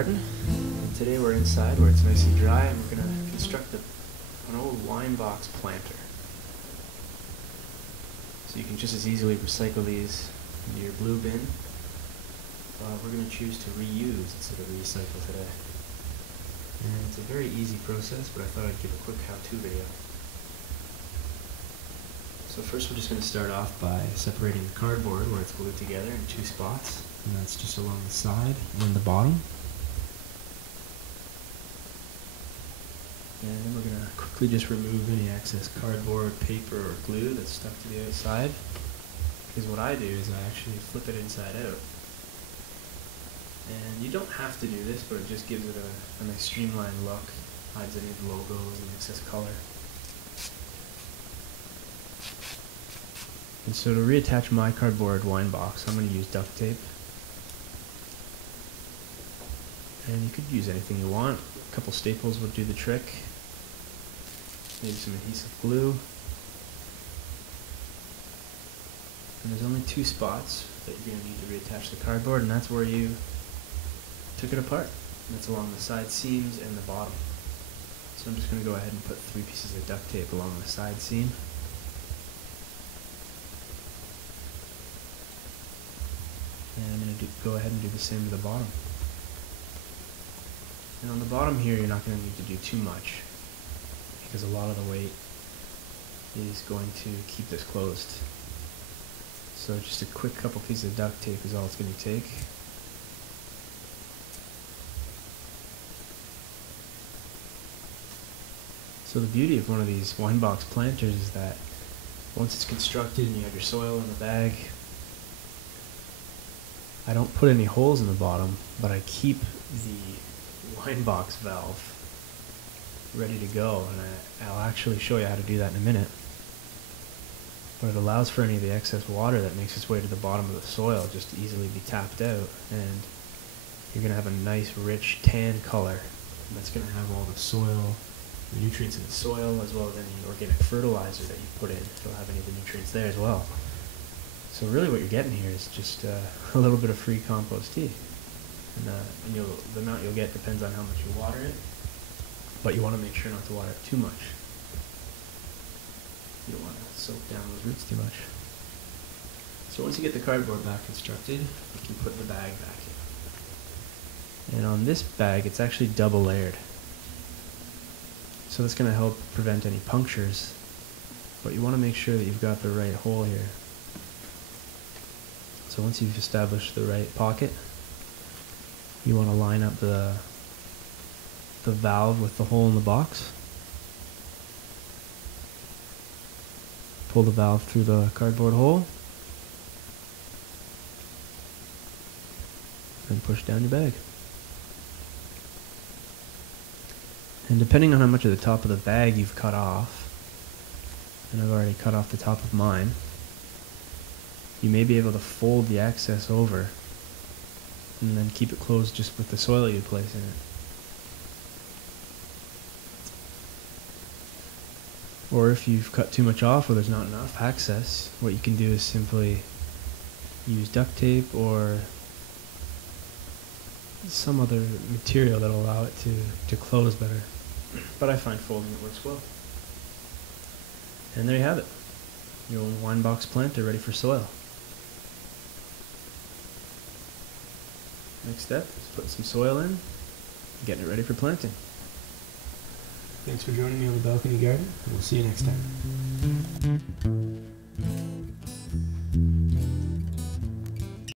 garden. And today we're inside where it's nice and dry, and we're going to construct an old wine box planter. So you can just as easily recycle these into your blue bin. We're going to choose to reuse instead of recycle today. And it's a very easy process, but I thought I'd give a quick how-to video. So first we're just going to start off by separating the cardboard where it's glued together in two spots. And that's just along the side and the bottom. And then we're going to quickly just remove any excess cardboard, paper, or glue that's stuck to the outside. Because what I do is I actually flip it inside out. And you don't have to do this, but it just gives it a nice streamlined look, hides any of the logos and excess color. And so to reattach my cardboard wine box, I'm going to use duct tape. And you could use anything you want. A couple staples would do the trick. Maybe some adhesive glue. And there's only two spots that you're going to need to reattach the cardboard, and that's where you took it apart. And that's along the side seams and the bottom. So I'm just going to go ahead and put 3 pieces of duct tape along the side seam. And I'm going to go ahead and do the same to the bottom. And on the bottom here, you're not going to need to do too much, because a lot of the weight is going to keep this closed. So just a quick couple pieces of duct tape is all it's going to take. So the beauty of one of these wine box planters is that once it's constructed and you have your soil in the bag, I don't put any holes in the bottom, but I keep the wine box valve ready to go, and I'll actually show you how to do that in a minute. But it allows for any of the excess water that makes its way to the bottom of the soil just to easily be tapped out, and you're going to have a nice rich tan color, and that's going to have all the soil, the nutrients in the soil, as well as any organic fertilizer that you put in. It'll have any of the nutrients there as well. So really what you're getting here is just a little bit of free compost tea. And the amount you'll get depends on how much you water it, but you want to make sure not to water it too much. You don't want to soak down those roots too much. So once you get the cardboard back constructed, you can put the bag back in. And on this bag, it's actually double layered. So that's going to help prevent any punctures, but you want to make sure that you've got the right hole here. So once you've established the right pocket, you want to line up the valve with the hole in the box. Pull the valve through the cardboard hole, and push down your bag. And depending on how much of the top of the bag you've cut off, and I've already cut off the top of mine, you may be able to fold the excess over and then keep it closed just with the soil you place in it. Or if you've cut too much off or there's not enough access, what you can do is simply use duct tape or some other material that'll allow it to close better. But I find folding it works well. And there you have it. Your own wine box planter ready for soil. Next step is put some soil in, getting it ready for planting. Thanks for joining me on the balcony garden, and we'll see you next time.